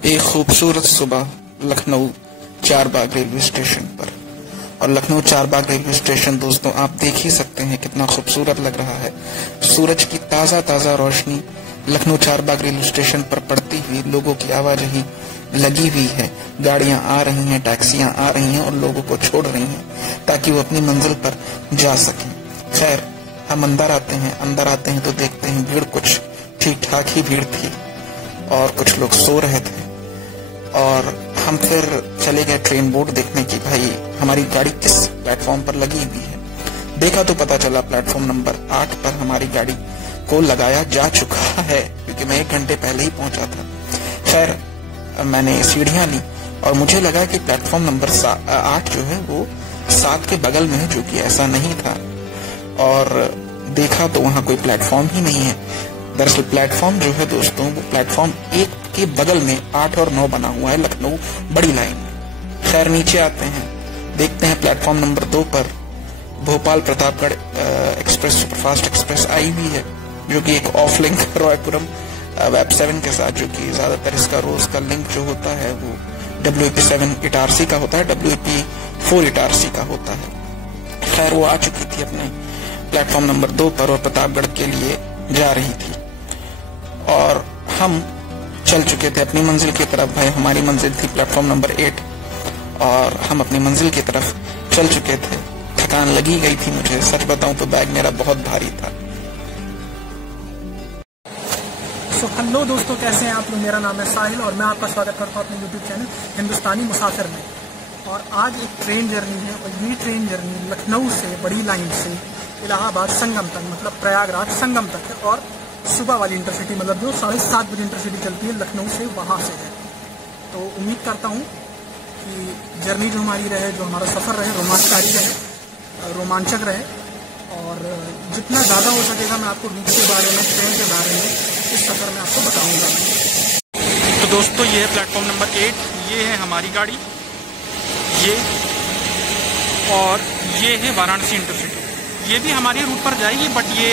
एक खूबसूरत सुबह लखनऊ चारबाग रेलवे स्टेशन पर। और लखनऊ चारबाग रेलवे स्टेशन दोस्तों आप देख ही सकते हैं कितना खूबसूरत लग रहा है। सूरज की ताजा ताजा रोशनी लखनऊ चारबाग रेलवे स्टेशन पर पड़ती हुई लोगों की आवाजाही लगी हुई है। गाड़ियां आ रही हैं, टैक्सियां आ रही हैं और लोगों को छोड़ रही हैं ताकि वो अपनी मंजिल पर जा सकें। खैर हम अंदर आते हैं तो देखते हैं भीड़ कुछ ठीक ठाक ही भीड़ थी और कुछ लोग सो रहे थे। और हम फिर चले गए ट्रेन बोर्ड देखने की भाई हमारी गाड़ी किस प्लेटफॉर्म पर लगी हुई है। देखा तो पता चला प्लेटफॉर्म नंबर 8 पर हमारी गाड़ी को लगाया जा चुका है, क्योंकि मैं 1 घंटे पहले ही पहुंचा था। खैर मैंने सीढ़ियां ली और मुझे लगा कि प्लेटफॉर्म नंबर 8 जो है वो 7 के बगल में है, जो कि ऐसा नहीं था। और देखा तो वहां कोई प्लेटफॉर्म ही नहीं है। दरअसल प्लेटफॉर्म जो है दोस्तों वो प्लेटफॉर्म 1 के बगल में 8 और 9 बना हुआ है लखनऊ बड़ी लाइन में। खैर नीचे आते हैं, देखते हैं प्लेटफॉर्म नंबर 2 पर Bhopal Pratapgarh express superfast express आई हुई है, जो कि एक ऑफ लिंक रॉयपुरम वेब 7 के साथ, जो कि ज्यादातर इसका रोज का लिंक जो होता है वो WAP7 इटारसी का होता है, WAP4 इटारसी का होता है। खैर वो आ चुकी थी अपने प्लेटफॉर्म नंबर 2 पर और प्रतापगढ़ के लिए जा रही थी और हम चल चुके थे अपनी मंजिल की तरफ। भाई हमारी मंजिल थी प्लेटफॉर्म नंबर 8 और हम अपनी मंजिल की तरफ चल चुके थे। थकान लगी गई थी मुझे, सच बताऊं तो बैग मेरा बहुत भारी था। हेलो दोस्तों, कैसे हैं आप लोग। मेरा नाम है साहिल और मैं आपका स्वागत करता हूं अपने YouTube चैनल हिंदुस्तानी मुसाफिर में। और आज एक ट्रेन जर्नी है और ये ट्रेन जर्नी लखनऊ से बड़ी लाइन से इलाहाबाद संगम तक, मतलब प्रयागराज संगम तक है। और सुबह वाली इंटरसिटी, मतलब जो 7:30 बजे इंटरसिटी चलती है लखनऊ से, वहाँ से है। तो उम्मीद करता हूँ कि जर्नी जो हमारी रहे, जो हमारा सफ़र रहे, रोमांचकारी रहे, रोमांचक रहे। और जितना ज़्यादा हो सकेगा मैं आपको रूट के बारे में, ट्रेन के बारे में इस सफ़र में आपको बताऊँगा। तो दोस्तों ये है प्लेटफॉर्म नंबर 8, ये है हमारी गाड़ी, ये और ये है वाराणसी इंटरसिटी। ये भी हमारे रूट पर जाएगी, बट ये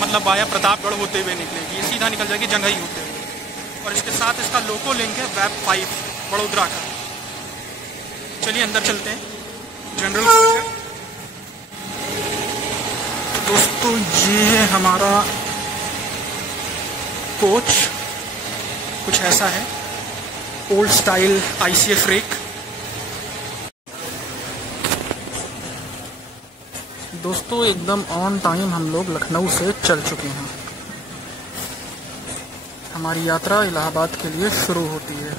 मतलब आया प्रतापगढ़ होते हुए निकलेगी, ये सीधा निकल जाएगी जंघई होते हुए। और इसके साथ इसका लोको लिंक है वेब 5 बड़ोदरा का। चलिए अंदर चलते हैं। जनरल कोच है दोस्तों, ये है हमारा कोच, कुछ ऐसा है, ओल्ड स्टाइल ICF रेक। दोस्तों एकदम ऑन टाइम हम लोग लखनऊ से चल चुके हैं। हमारी यात्रा इलाहाबाद के लिए शुरू होती है।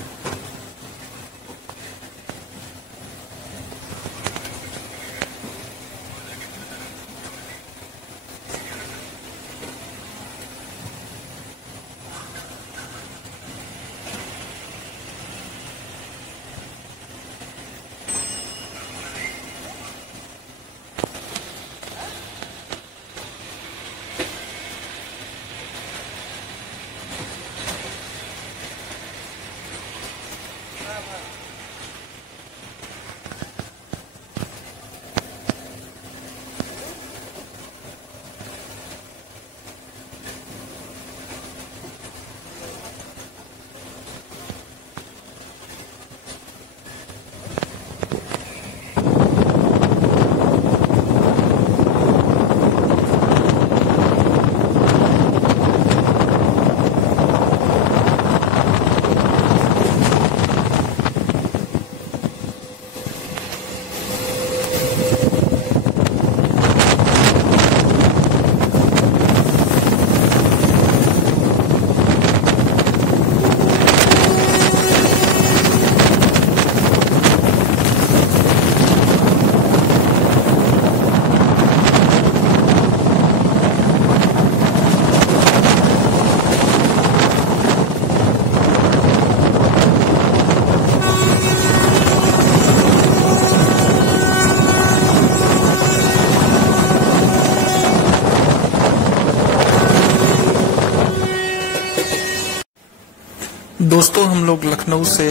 दोस्तों हम लोग लखनऊ से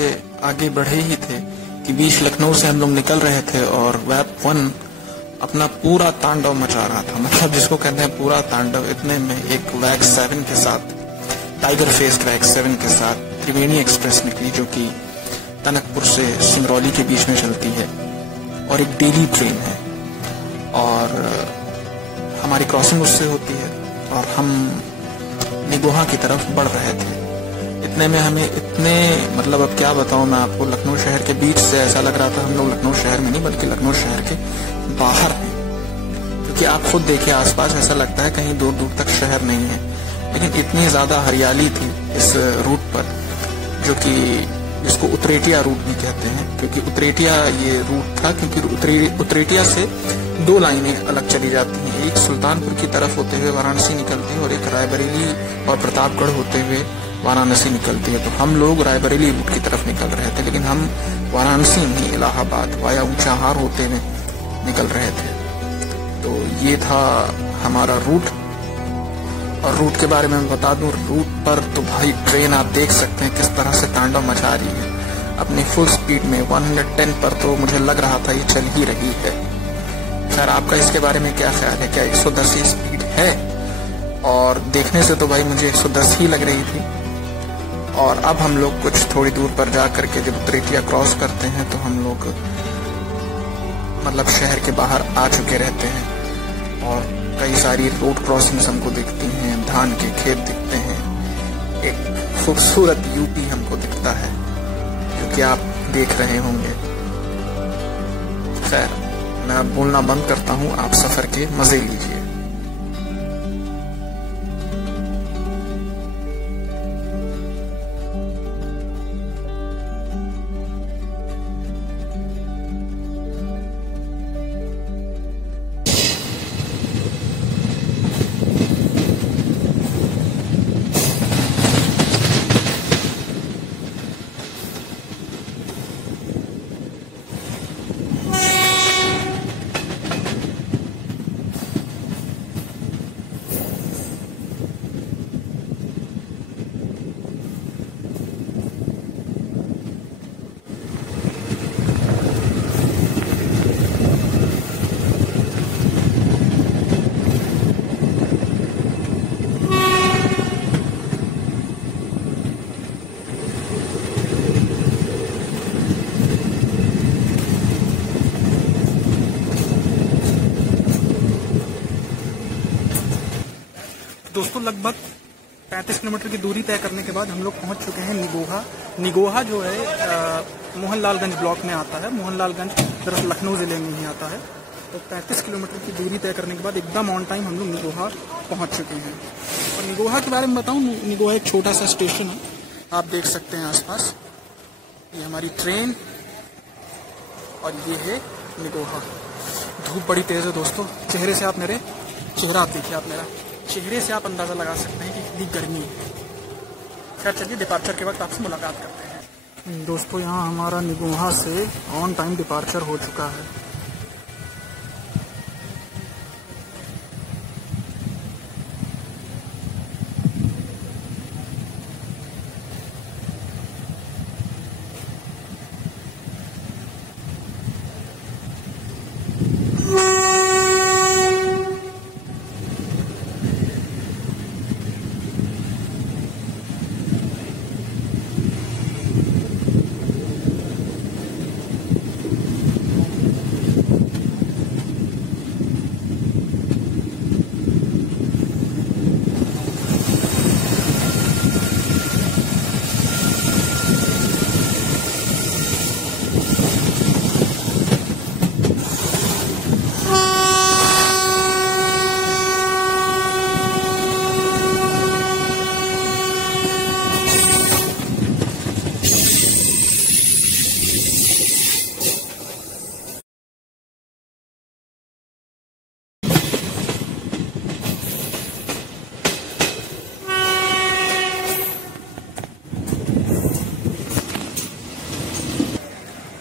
आगे बढ़े ही थे कि बीच लखनऊ से हम लोग निकल रहे थे और वेब 1 अपना पूरा तांडव मचा रहा था, मतलब जिसको कहते हैं पूरा तांडव। इतने में एक वैग 7 के साथ, टाइगर फेस्ड वैग 7 के साथ त्रिवेणी एक्सप्रेस निकली, जो कि टनकपुर से सिंगरौली के बीच में चलती है और एक डेली ट्रेन है, और हमारी क्रॉसिंग उससे होती है और हम निगोहा की तरफ बढ़ रहे थे। इतने में हमें मतलब अब क्या बताऊं मैं आपको, लखनऊ शहर के बीच से ऐसा लग रहा था हम लोग लखनऊ शहर में नहीं बल्कि लखनऊ शहर के बाहर हैं, क्योंकि आप खुद देखिए आसपास ऐसा लगता है कहीं दूर दूर तक शहर नहीं है, लेकिन इतनी ज्यादा हरियाली थी इस रूट पर, जो कि इसको उतरेटिया रूट भी कहते हैं, क्योंकि उतरेटिया ये रूट था, क्योंकि उतरेटिया से 2 लाइनें अलग चली जाती हैं, एक सुल्तानपुर की तरफ होते हुए वाराणसी निकलती है और एक रायबरेली और प्रतापगढ़ होते हुए वाराणसी निकलती है। तो हम लोग रायबरेली रूट की तरफ निकल रहे थे, लेकिन हम वाराणसी नहीं, इलाहाबाद वाया ऊंचाहार होते हुए निकल रहे थे। तो ये था हमारा रूट। और रूट के बारे में बता दूं, रूट पर तो भाई ट्रेन आप देख सकते हैं किस तरह से तांडव मचा रही है अपनी फुल स्पीड में। 110 पर तो मुझे लग रहा था ये चल ही रही है। खैर, आपका इसके बारे में क्या ख्याल है? क्या 110 ही स्पीड है? और देखने से तो भाई मुझे 110 ही लग रही थी। और अब हम लोग कुछ थोड़ी दूर पर जा करके जब उतरेटिया क्रॉस करते हैं तो हम लोग मतलब शहर के बाहर आ चुके रहते हैं, और कई सारी रोड क्रॉसिंग्स हमको दिखती हैं, धान के खेत दिखते हैं, एक खूबसूरत यूपी हमको दिखता है जो कि आप देख रहे होंगे। खैर, मैं अब बोलना बंद करता हूँ, आप सफर के मजे लीजिए। दोस्तों, लगभग 35 किलोमीटर की दूरी तय करने के बाद हम लोग पहुंच चुके हैं निगोहा। निगोहा जो है मोहनलालगंज ब्लॉक में आता है। मोहनलालगंज दरअसल लखनऊ जिले में ही आता है। तो 35 किलोमीटर की दूरी तय करने के बाद एकदम ऑन टाइम हम लोग निगोहा पहुंच चुके हैं। और निगोहा के बारे में बताऊं, निगोहा एक छोटा सा स्टेशन है, आप देख सकते हैं आसपास। ये हमारी ट्रेन और ये है निगोहा। धूप बड़ी तेज है दोस्तों, चेहरे से आप मेरे चेहरा देखिए, आप मेरा चेहरे से आप अंदाजा लगा सकते हैं कि कितनी गर्मी है। खैर, चलिए डिपार्चर के वक्त आपसे मुलाकात करते हैं। दोस्तों, यहाँ हमारा निगोहा से ऑन टाइम डिपार्चर हो चुका है।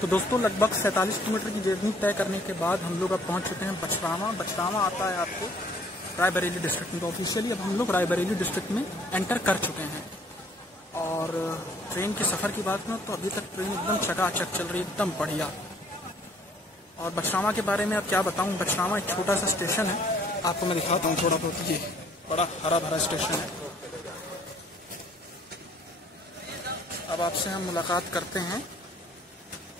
तो दोस्तों, लगभग 47 किलोमीटर की जर्नी तय करने के बाद हम लोग अब पहुंच चुके हैं बछरावा। बछरावा आता है आपको रायबरेली डिस्ट्रिक्ट में। तो ऑफिशियली अब हम लोग रायबरेली डिस्ट्रिक्ट में एंटर कर चुके हैं। और ट्रेन के सफ़र की बात करें तो अभी तक ट्रेन एकदम चकाचक चल रही है, एकदम बढ़िया। और बछरावा के बारे में अब क्या बताऊँ, बछरावा एक छोटा सा स्टेशन है, आपको मैं दिखाता हूँ थोड़ा बहुत। ये बड़ा हरा भरा स्टेशन है। अब आपसे हम मुलाकात करते हैं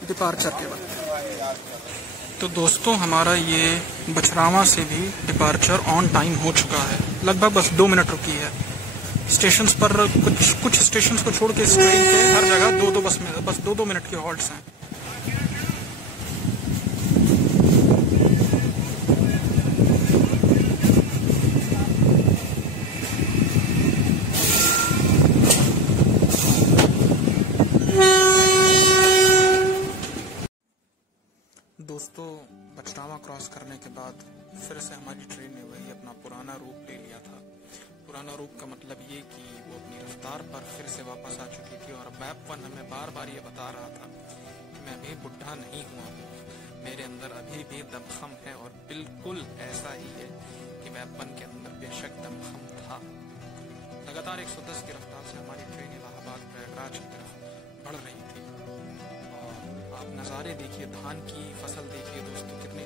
डिपार्चर के वक्त। तो दोस्तों हमारा ये बछरावा से भी डिपार्चर ऑन टाइम हो चुका है, लगभग बस 2 मिनट रुकी है। स्टेशंस पर कुछ स्टेशंस को छोड़ के इस ट्रेन के हर जगह बस 2-2 मिनट के हॉल्ट्स हैं। दोस्तों बछरावा क्रॉस करने के बाद फिर से हमारी ट्रेन ने वही अपना पुराना रूप ले लिया था। पुराना रूप का मतलब ये कि वो अपनी रफ्तार पर फिर से वापस आ चुकी थी और मैप 1 हमें बार बार ये बता रहा था कि मैं अभी बुढ़ा नहीं हुआ हूँ, मेरे अंदर अभी भी दमखम है। और बिल्कुल ऐसा ही है कि मैप 1 के अंदर बेशक दमखम था। लगातार 110 की रफ्तार से हमारी ट्रेन इलाहाबाद प्रयागराज की तरफ बढ़ रही थी। आप नज़ारे देखिए, धान की फसल देखिए दोस्तों, कितनी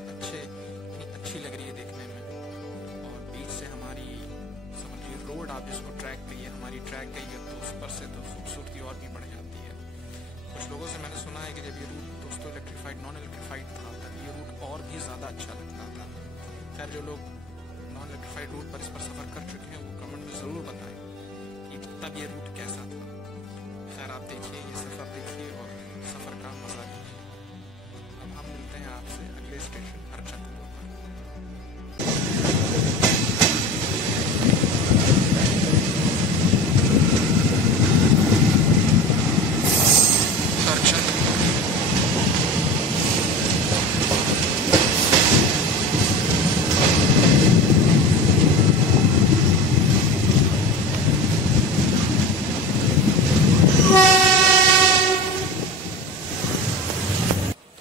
अच्छी लग रही है देखने में। और बीच से हमारी समझिए रोड, आप इसको ट्रैक कहिए, हमारी ट्रैक गई है तो उस पर से तो खूबसूरती और भी बढ़ जाती है। कुछ लोगों से मैंने सुना है कि जब ये रूट दोस्तों इलेक्ट्रीफाइड नॉन इलेक्ट्रीफाइड था तब ये रूट और भी ज़्यादा अच्छा लगता था। खैर जो लोग नॉन इलेक्ट्रीफाइड रूट पर इस पर सफ़र कर चुके हैं वो कमेंट में ज़रूर बताएं कि तब ये रूट कैसा था। खैर आप देखिए, ये सफ़र देखिए और सफ़र का मज़ा लीजिए। अब हम मिलते हैं आपसे अगले स्टेशन हरचंदपुर पर।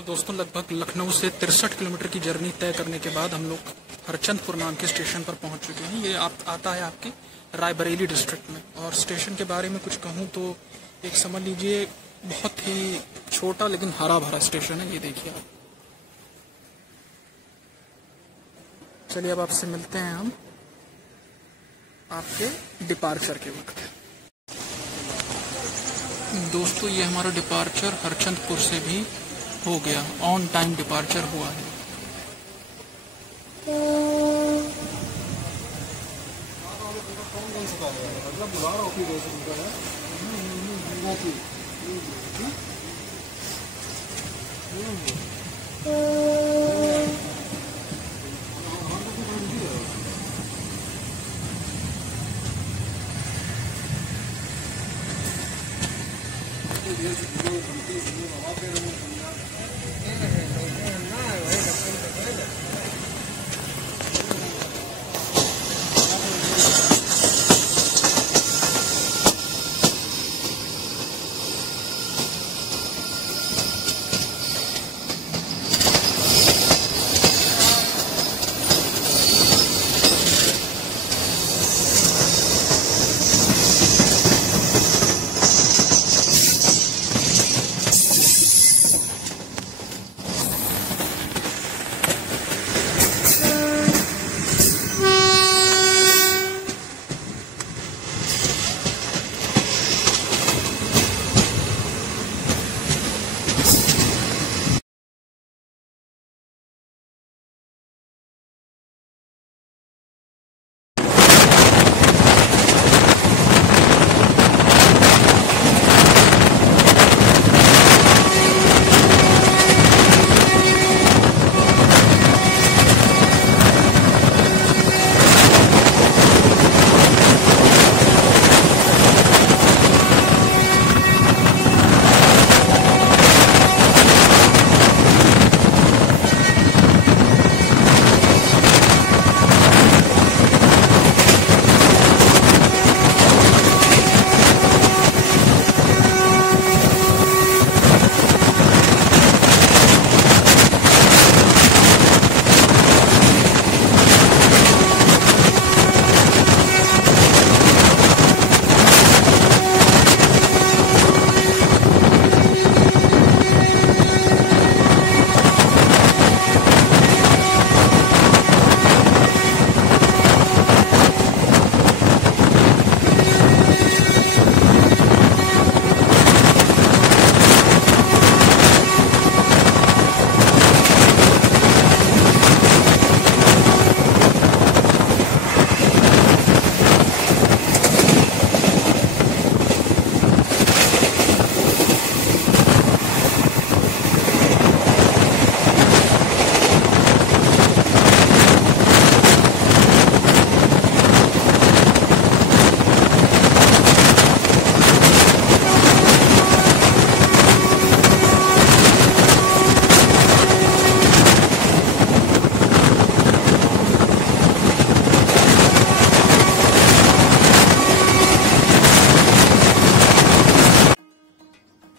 दोस्तों लगभग लखनऊ से 63 किलोमीटर की जर्नी तय करने के बाद हम लोग हरचंदपुर नाम के स्टेशन पर पहुंच चुके हैं। ये आता है आपके रायबरेली डिस्ट्रिक्ट में। और स्टेशन के बारे में कुछ कहूं तो एक समझ लीजिए बहुत ही छोटा लेकिन हरा भरा स्टेशन है। ये देखिए आप। चलिए अब आपसे मिलते हैं हम आपके डिपार्चर के वक्त। दोस्तों ये हमारा डिपार्चर हरचंदपुर से भी हो गया, ऑन टाइम डिपार्चर हुआ है।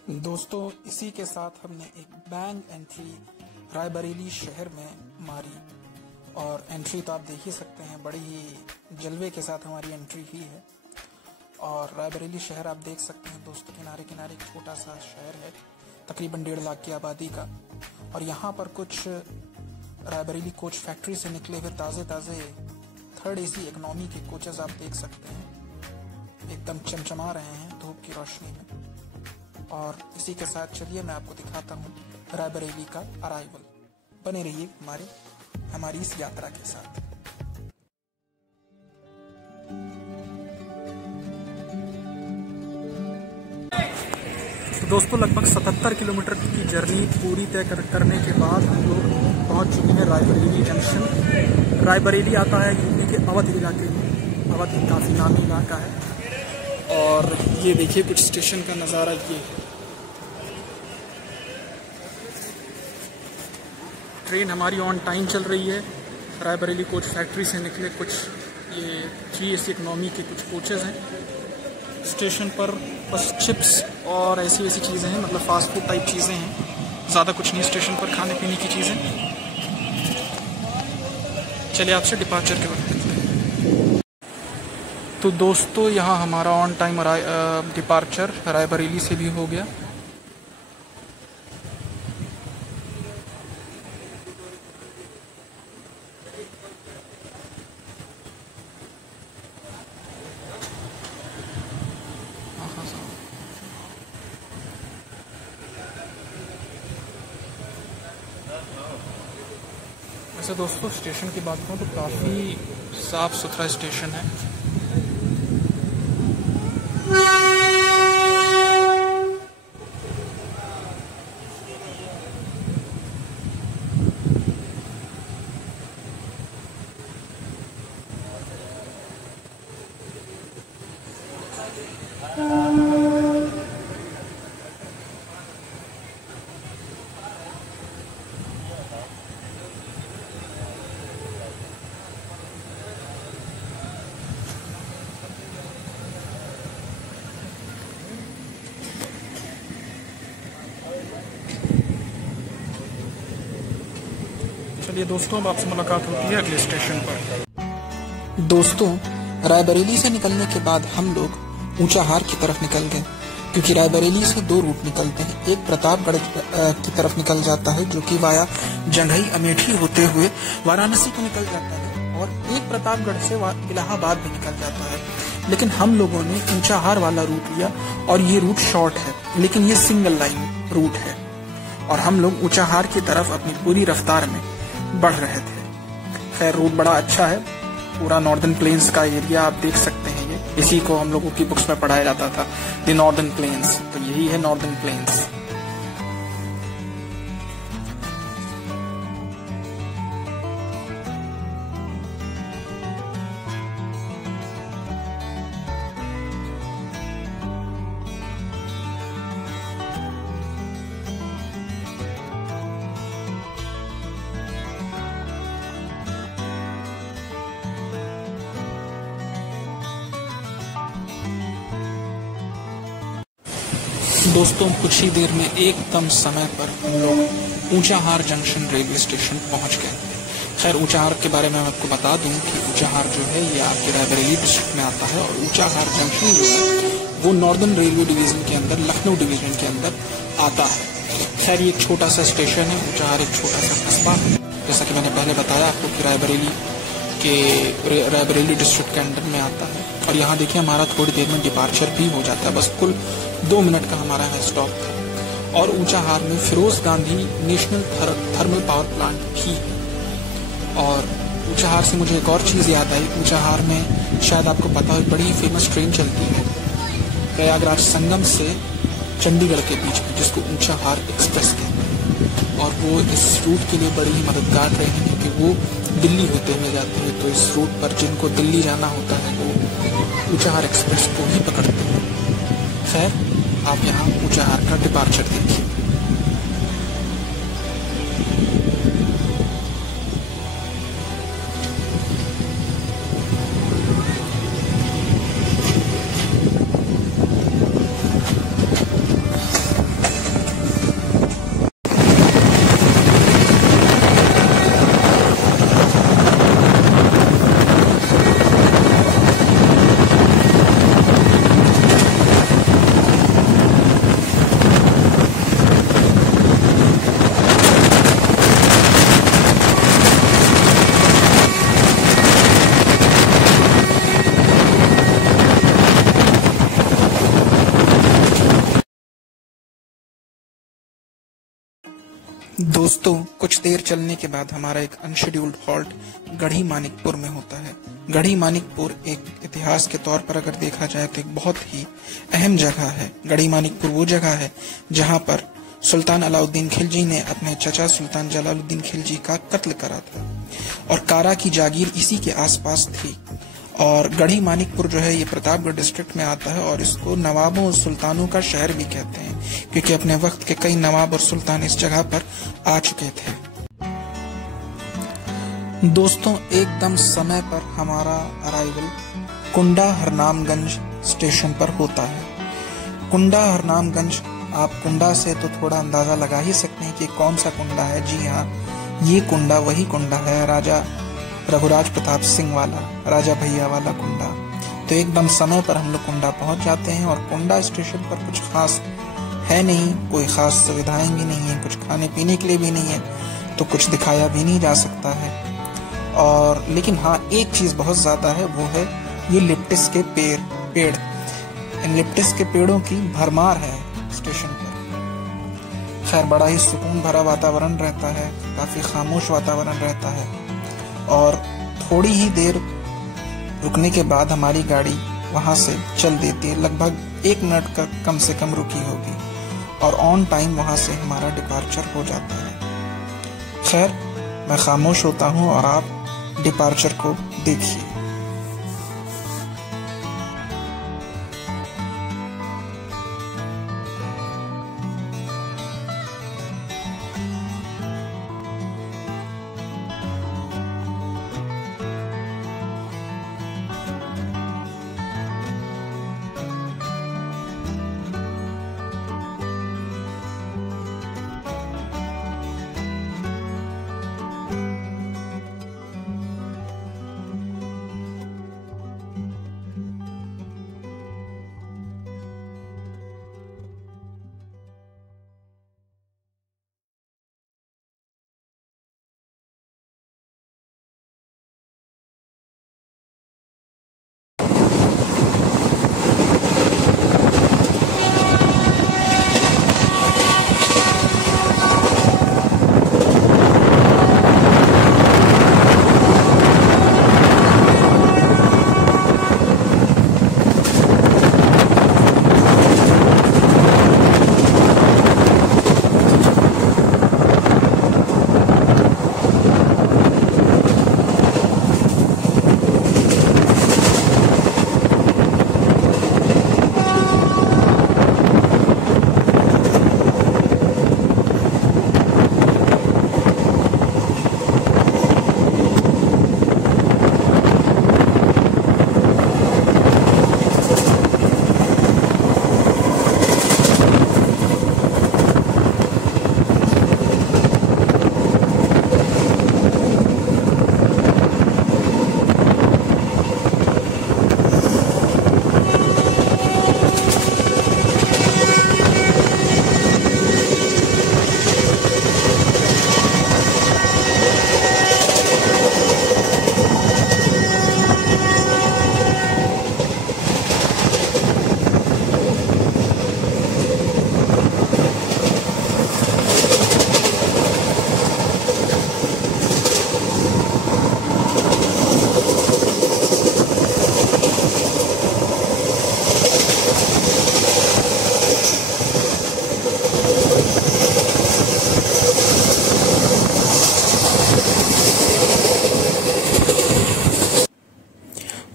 दोस्तों इसी के साथ हमने एक बैंग एंट्री रायबरेली शहर में मारी और एंट्री तो आप देख ही सकते हैं, बड़ी ही जलवे के साथ हमारी एंट्री हुई है। और रायबरेली शहर आप देख सकते हैं दोस्तों, किनारे किनारे एक छोटा सा शहर है तकरीबन 1.5 लाख की आबादी का। और यहाँ पर कुछ रायबरेली कोच फैक्ट्री से निकले हुए ताज़े 3rd AC इकोनॉमी के कोचेस आप देख सकते हैं, एकदम चमचमा रहे हैं धूप की रोशनी में। और इसी के साथ चलिए मैं आपको दिखाता हूँ रायबरेली का अराइवल। बने रहिए हमारी इस यात्रा के साथ। तो दोस्तों लगभग 77 किलोमीटर की जर्नी पूरी तय करने के बाद हम लोग पहुँच चुके हैं रायबरेली जंक्शन। रायबरेली आता है यूपी के अवध इलाके में। अवध काफ़ी नामी इलाका है। और ये देखिए कुछ स्टेशन का नज़ारा ये है। ट्रेन हमारी ऑन टाइम चल रही है। रायबरेली कोच फैक्ट्री से निकले कुछ ये 3 AC इकोनॉमी के कुछ कोचेज़ हैं। स्टेशन पर बस चिप्स और ऐसी चीज़ें हैं, मतलब फास्ट फूड टाइप चीज़ें हैं, ज़्यादा कुछ नहीं स्टेशन पर खाने पीने की चीज़ें। चलिए आपसे डिपार्चर के वक्त मिलते हैं। तो दोस्तों यहाँ हमारा ऑन टाइम डिपार्चर रायबरेली से भी हो गया। वैसे दोस्तों स्टेशन की बात करूँ तो काफ़ी साफ़ सुथरा स्टेशन है। चलिए दोस्तों अब आपसे मुलाकात होती है अगले स्टेशन पर। दोस्तों रायबरेली से निकलने के बाद हम लोग ऊंचाहार की तरफ निकल गए, क्योंकि रायबरेली से 2 रूट निकलते हैं। एक प्रतापगढ़ की तरफ निकल जाता है जो कि वाया जंघई अमेठी होते हुए वाराणसी को निकल जाता है, और एक प्रतापगढ़ से इलाहाबाद भी निकल जाता है। लेकिन हम लोगों ने ऊंचाहार वाला रूट लिया और ये रूट शॉर्ट है, लेकिन ये सिंगल लाइन रूट है और हम लोग ऊंचाहार की तरफ अपनी पूरी रफ्तार में बढ़ रहे थे। खैर रूट बड़ा अच्छा है, पूरा नॉर्दर्न प्लेन्स का एरिया आप देख सकते हैं। ये इसी को हम लोगों की बुक्स में पढ़ाया जाता था, द नॉर्दर्न प्लेन्स। तो यही है नॉर्दर्न प्लेन्स। दोस्तों कुछ ही देर में एकदम समय पर हम लोग ऊंचाहार जंक्शन रेलवे स्टेशन पहुंच गए। खैर ऊंचाहार के बारे में मैं आपको बता दूं कि ऊंचाहार जो है ये आपके रायबरेली डिस्ट्रिक्ट में आता है, और ऊंचाहार जंक्शन जो है वो नॉर्दर्न रेलवे डिवीजन के अंदर, लखनऊ डिवीजन के अंदर आता है। खैर ये एक छोटा सा स्टेशन है। ऊंचाहार एक छोटा सा कस्बा है, जैसा कि मैंने पहले बताया आपको कि रायबरेली डिस्ट्रिक्ट के अंडर में आता है। और यहाँ देखिए हमारा थोड़ी देर में डिपार्चर भी हो जाता है, बस कुल 2 मिनट का हमारा है स्टॉप था। और ऊंचाहार में Feroze Gandhi national thermal power plant भी है। और ऊंचाहार से मुझे एक और चीज़ याद आई। ऊंचाहार में शायद आपको पता हो बड़ी फेमस ट्रेन चलती है प्रयागराज संगम से चंडीगढ़ के बीच में, जिसको ऊंचाहार एक्सप्रेस कहते हैं। और वो इस रूट के लिए बड़ी ही मददगार रहे हैं, क्योंकि वो दिल्ली होते हुए जाते हैं। तो इस रूट पर जिनको दिल्ली जाना होता है वो ऊंचाहार एक्सप्रेस को ही पकड़ते हैं। खैर आप यहाँ ऊंचाहार का डिपार्चर देखिए। दोस्तों, कुछ देर चलने के बाद हमारा एक अनशेड्यूल्ड हॉल्ट गढ़ी मानिकपुर में होता है। गढ़ी मानिकपुर एक इतिहास के तौर पर अगर देखा जाए तो एक बहुत ही अहम जगह है। गढ़ी मानिकपुर वो जगह है जहां पर सुल्तान अलाउद्दीन खिलजी ने अपने चचा सुल्तान जलालुद्दीन खिलजी का कत्ल करा था और कारा की जागीर इसी के आसपास थी। और गढ़ी मानिकपुर जो है ये प्रतापगढ़ डिस्ट्रिक्ट में आता है और इसको नवाबों और सुल्तानों का शहर भी कहते हैं, क्योंकि अपने वक्त के कई नवाब और सुल्तान इस जगह पर आ चुके थे। दोस्तों, एकदम समय पर हमारा अराइवल कुंडा हरनामगंज स्टेशन पर होता है। कुंडा हरनामगंज, आप कुंडा से तो थोड़ा अंदाजा लगा ही सकते हैं कि कौन सा कुंडा है। जी हाँ, ये कुंडा वही कुंडा है, राजा रघुराज प्रताप सिंह वाला, राजा भैया वाला कुंडा। तो एकदम समय पर हम लोग कुंडा पहुंच जाते हैं और कुंडा स्टेशन पर कुछ खास है नहीं, कोई खास सुविधाएं भी नहीं है, कुछ खाने पीने के लिए भी नहीं है, तो कुछ दिखाया भी नहीं जा सकता है। और लेकिन हाँ, एक चीज बहुत ज्यादा है, वो है ये लिप्टिस के पेड़। इन लिप्टिस के पेड़ों की भरमार है स्टेशन पर। खैर, बड़ा ही सुकून भरा वातावरण रहता है, काफी खामोश वातावरण रहता है। और थोड़ी ही देर रुकने के बाद हमारी गाड़ी वहां से चल देती है, लगभग 1 मिनट का कम से कम रुकी होगी, और ऑन टाइम वहां से हमारा डिपार्चर हो जाता है। खैर, मैं खामोश होता हूं और आप डिपार्चर को देखिए।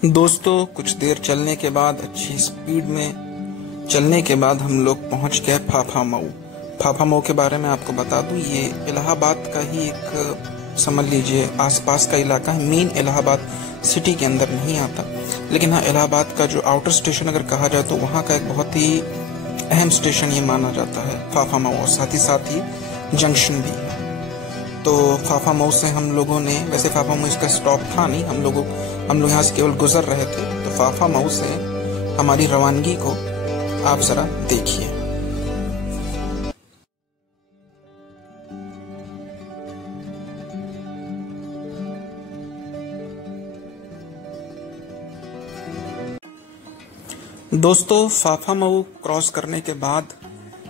दोस्तों, कुछ देर चलने के बाद, अच्छी स्पीड में चलने के बाद हम लोग पहुंच गए फाफामऊ। फाफामऊ के बारे में आपको बता दूं, ये इलाहाबाद का ही एक समझ लीजिए आसपास का इलाका है। मेन इलाहाबाद सिटी के अंदर नहीं आता, लेकिन हाँ, इलाहाबाद का जो आउटर स्टेशन अगर कहा जाए तो वहाँ का एक बहुत ही अहम स्टेशन ये माना जाता है फाफामऊ, और साथ ही जंक्शन भी है। तो फाफामऊ से हम लोगों ने, वैसे फाफामऊ इसका स्टॉप था नहीं, हम लोग यहाँ से केवल गुजर रहे थे। तो फाफामऊ से हमारी रवानगी को आप जरा देखिए। दोस्तों, फाफामऊ क्रॉस करने के बाद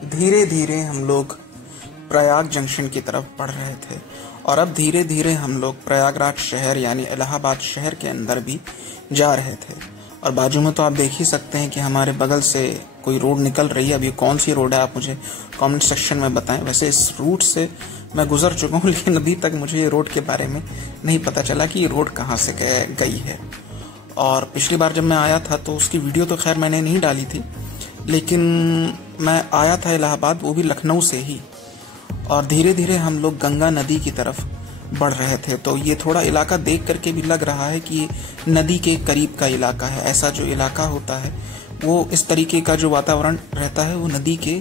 धीरे धीरे हम लोग प्रयाग जंक्शन की तरफ बढ़ रहे थे और अब धीरे धीरे हम लोग प्रयागराज शहर यानी इलाहाबाद शहर के अंदर भी जा रहे थे। और बाजू में तो आप देख ही सकते हैं कि हमारे बगल से कोई रोड निकल रही है। अभी कौन सी रोड है आप मुझे कमेंट सेक्शन में बताएं। वैसे इस रूट से मैं गुजर चुका हूँ, लेकिन अभी तक मुझे ये रोड के बारे में नहीं पता चला कि ये रोड कहाँ से गई है। और पिछली बार जब मैं आया था तो उसकी वीडियो तो खैर मैंने नहीं डाली थी, लेकिन मैं आया था इलाहाबाद, वो भी लखनऊ से ही। और धीरे धीरे हम लोग गंगा नदी की तरफ बढ़ रहे थे। तो ये थोड़ा इलाका देख करके भी लग रहा है कि नदी के करीब का इलाका है। ऐसा जो इलाका होता है वो इस तरीके का जो वातावरण रहता है वो नदी के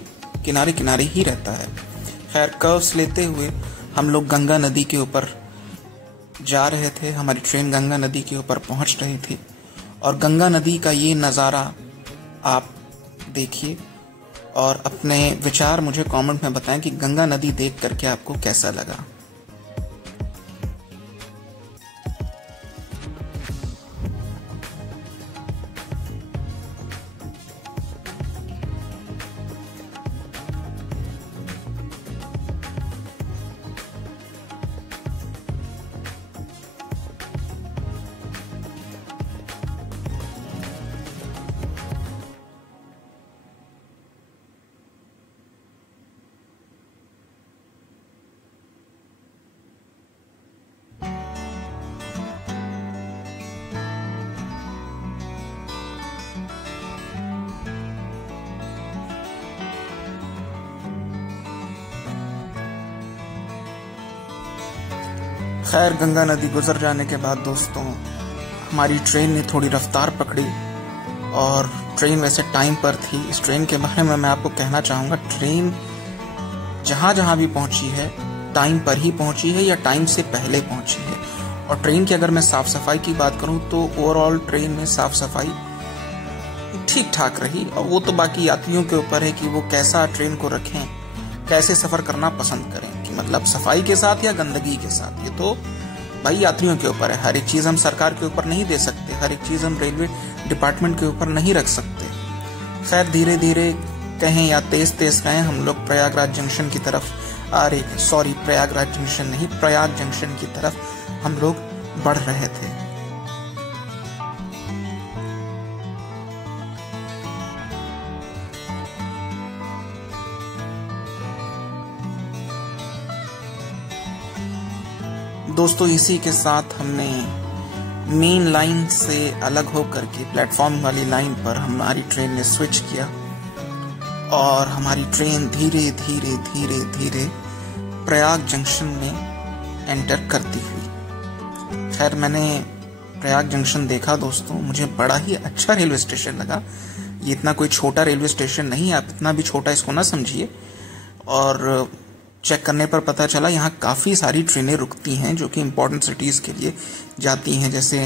किनारे किनारे ही रहता है। खैर कर्व्स लेते हुए हम लोग गंगा नदी के ऊपर जा रहे थे। हमारी ट्रेन गंगा नदी के ऊपर पहुंच रही थी और गंगा नदी का ये नज़ारा आप देखिए और अपने विचार मुझे कमेंट में बताएं कि गंगा नदी देख करके आपको कैसा लगा। खैर गंगा नदी गुजर जाने के बाद दोस्तों हमारी ट्रेन ने थोड़ी रफ्तार पकड़ी और ट्रेन वैसे टाइम पर थी। इस ट्रेन के बारे में मैं आपको कहना चाहूँगा, ट्रेन जहाँ जहाँ भी पहुँची है टाइम पर ही पहुँची है या टाइम से पहले पहुँची है। और ट्रेन की अगर मैं साफ़ सफाई की बात करूँ तो ओवरऑल ट्रेन में साफ़ सफाई ठीक ठाक रही। और वो तो बाकी यात्रियों के ऊपर है कि वो कैसा ट्रेन को रखें, कैसे सफ़र करना पसंद करें, कि मतलब सफाई के साथ या गंदगी के साथ। ये तो भाई यात्रियों के ऊपर है। हर एक चीज़ हम सरकार के ऊपर नहीं दे सकते, हर एक चीज़ हम रेलवे डिपार्टमेंट के ऊपर नहीं रख सकते। खैर धीरे धीरे कहें या तेज तेज कहें हम लोग प्रयागराज जंक्शन की तरफ आ रहे, सॉरी प्रयागराज जंक्शन नहीं, प्रयाग जंक्शन की तरफ हम लोग बढ़ रहे थे। दोस्तों इसी के साथ हमने मेन लाइन से अलग होकर के प्लेटफॉर्म वाली लाइन पर हमारी ट्रेन ने स्विच किया और हमारी ट्रेन धीरे धीरे धीरे धीरे प्रयाग जंक्शन में एंटर करती हुई। खैर मैंने प्रयाग जंक्शन देखा दोस्तों, मुझे बड़ा ही अच्छा रेलवे स्टेशन लगा। ये इतना कोई छोटा रेलवे स्टेशन नहीं है, आप इतना भी छोटा इसको ना समझिए। और चेक करने पर पता चला यहाँ काफ़ी सारी ट्रेनें रुकती हैं जो कि इम्पोर्टेंट सिटीज़ के लिए जाती हैं। जैसे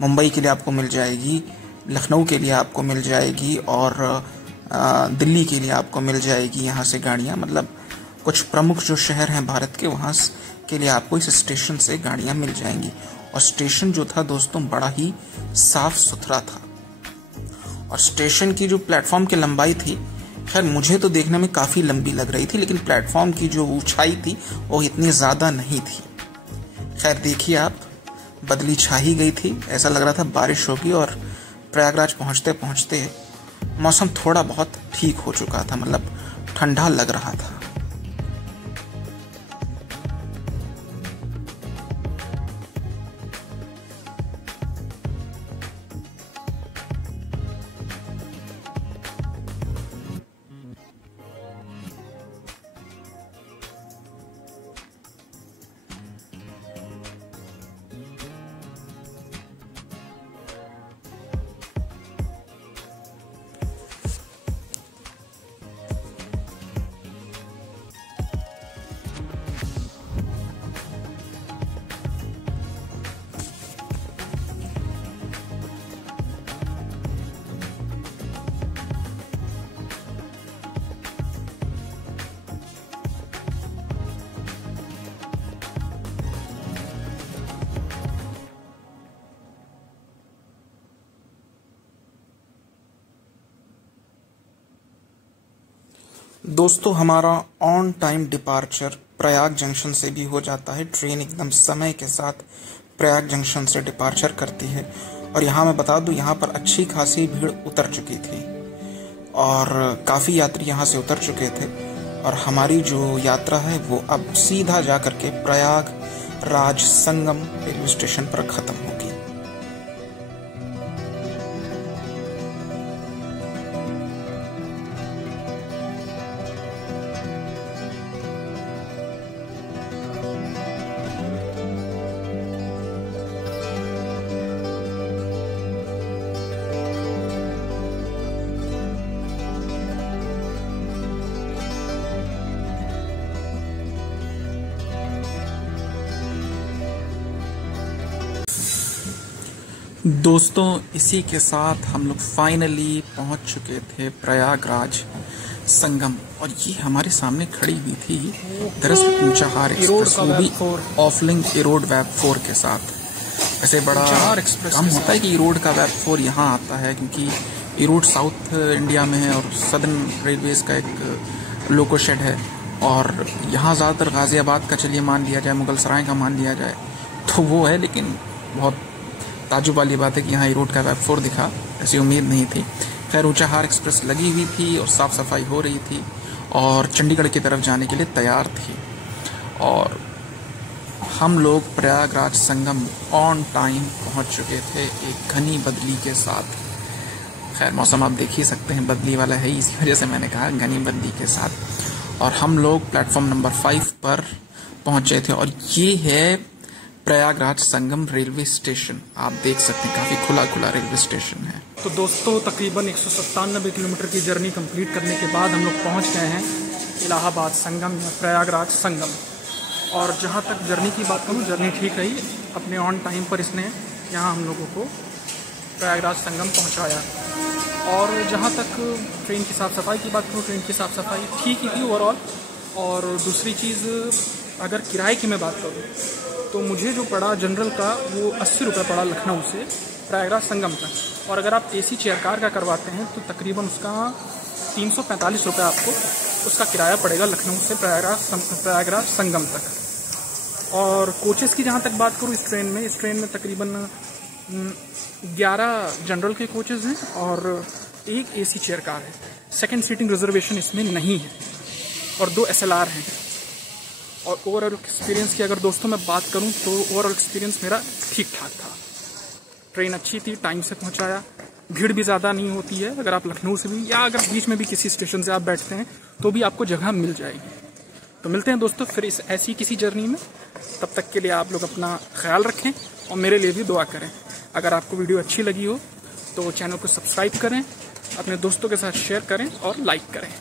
मुंबई के लिए आपको मिल जाएगी, लखनऊ के लिए आपको मिल जाएगी और दिल्ली के लिए आपको मिल जाएगी यहाँ से गाड़ियाँ। मतलब कुछ प्रमुख जो शहर हैं भारत के, वहाँ के लिए आपको इस स्टेशन से गाड़ियाँ मिल जाएंगी। और स्टेशन जो था दोस्तों बड़ा ही साफ सुथरा था। और स्टेशन की जो प्लेटफॉर्म की लंबाई थी, खैर मुझे तो देखने में काफ़ी लंबी लग रही थी, लेकिन प्लेटफॉर्म की जो ऊंचाई थी वो इतनी ज़्यादा नहीं थी। खैर देखिए आप, बदली छा ही गई थी, ऐसा लग रहा था बारिश होगी। और प्रयागराज पहुंचते पहुंचते मौसम थोड़ा बहुत ठीक हो चुका था, मतलब ठंडा लग रहा था। दोस्तों हमारा on time departure Prayag junction से भी हो जाता है। ट्रेन एकदम समय के साथ प्रयाग जंक्शन से डिपार्चर करती है। और यहाँ मैं बता दूं, यहाँ पर अच्छी खासी भीड़ उतर चुकी थी और काफ़ी यात्री यहाँ से उतर चुके थे। और हमारी जो यात्रा है वो अब सीधा जा करके प्रयाग राज संगम रेलवे स्टेशन पर ख़त्म होगी। दोस्तों इसी के साथ हम लोग फाइनली पहुंच चुके थे प्रयागराज संगम। और ये हमारे सामने खड़ी हुई थी दरअसल ऊंचाहार एक्सप्रेस, वो भी ऑफलिंक इरोड वेब 4 के साथ। ऐसे बड़ा कम होता है कि इरोड का वेब 4 यहाँ आता है, क्योंकि इरोड साउथ इंडिया में है और सदर्न रेलवेज का एक लोको शेड है। और यहाँ ज़्यादातर गाजियाबाद का चलिए मान लिया जाए, मुगल सराय का मान लिया जाए तो वो है, लेकिन बहुत ताजुब वाली बात है कि यहाँ रोड का वेब 4 दिखा, ऐसी उम्मीद नहीं थी। खैर ऊंचाहार एक्सप्रेस लगी हुई थी और साफ़ सफाई हो रही थी और चंडीगढ़ की तरफ जाने के लिए तैयार थी। और हम लोग प्रयागराज संगम ऑन टाइम पहुँच चुके थे एक घनी बदली के साथ। खैर मौसम आप देख ही सकते हैं, बदली वाला है, इसी वजह से मैंने कहा घनी बदली के साथ। और हम लोग प्लेटफॉर्म नंबर 5 पर पहुँचे थे और ये है प्रयागराज संगम रेलवे स्टेशन। आप देख सकते हैं काफ़ी खुला खुला रेलवे स्टेशन है। तो दोस्तों तकरीबन 197 किलोमीटर की जर्नी कंप्लीट करने के बाद हम लोग पहुंच गए हैं इलाहाबाद संगम या प्रयागराज संगम। और जहां तक जर्नी की बात करूं, जर्नी ठीक रही, अपने ऑन टाइम पर इसने यहां हम लोगों को प्रयागराज संगम पहुंचाया। और जहां तक ट्रेन की साफ़ सफाई की बात करूँ, ट्रेन की साफ़ सफाई ठीक ही थी ओवरऑल। और दूसरी चीज़, अगर किराए की मैं बात करूँ तो मुझे जो पड़ा जनरल का वो 80 रुपये पड़ा लखनऊ से प्रयागराज संगम तक। और अगर आप AC चेयर कार का करवाते हैं तो तकरीबन उसका 345 रुपये आपको उसका किराया पड़ेगा लखनऊ से प्रयागराज संगम तक। और कोचेस की जहाँ तक बात करूँ इस ट्रेन में तकरीबन 11 जनरल के कोचेस हैं और एक AC चेयर कार है। सेकेंड सीटिंग रिजर्वेशन इसमें नहीं है और 2 SLR हैं। और ओवरऑल एक्सपीरियंस की अगर दोस्तों मैं बात करूं तो ओवरऑल एक्सपीरियंस मेरा ठीक ठाक था। ट्रेन अच्छी थी, टाइम से पहुंचाया, भीड़ भी ज़्यादा नहीं होती है। अगर आप लखनऊ से भी या अगर बीच में भी किसी स्टेशन से आप बैठते हैं तो भी आपको जगह मिल जाएगी। तो मिलते हैं दोस्तों फिर इस ऐसी किसी जर्नी में। तब तक के लिए आप लोग अपना ख्याल रखें और मेरे लिए भी दुआ करें। अगर आपको वीडियो अच्छी लगी हो तो चैनल को सब्सक्राइब करें, अपने दोस्तों के साथ शेयर करें और लाइक करें।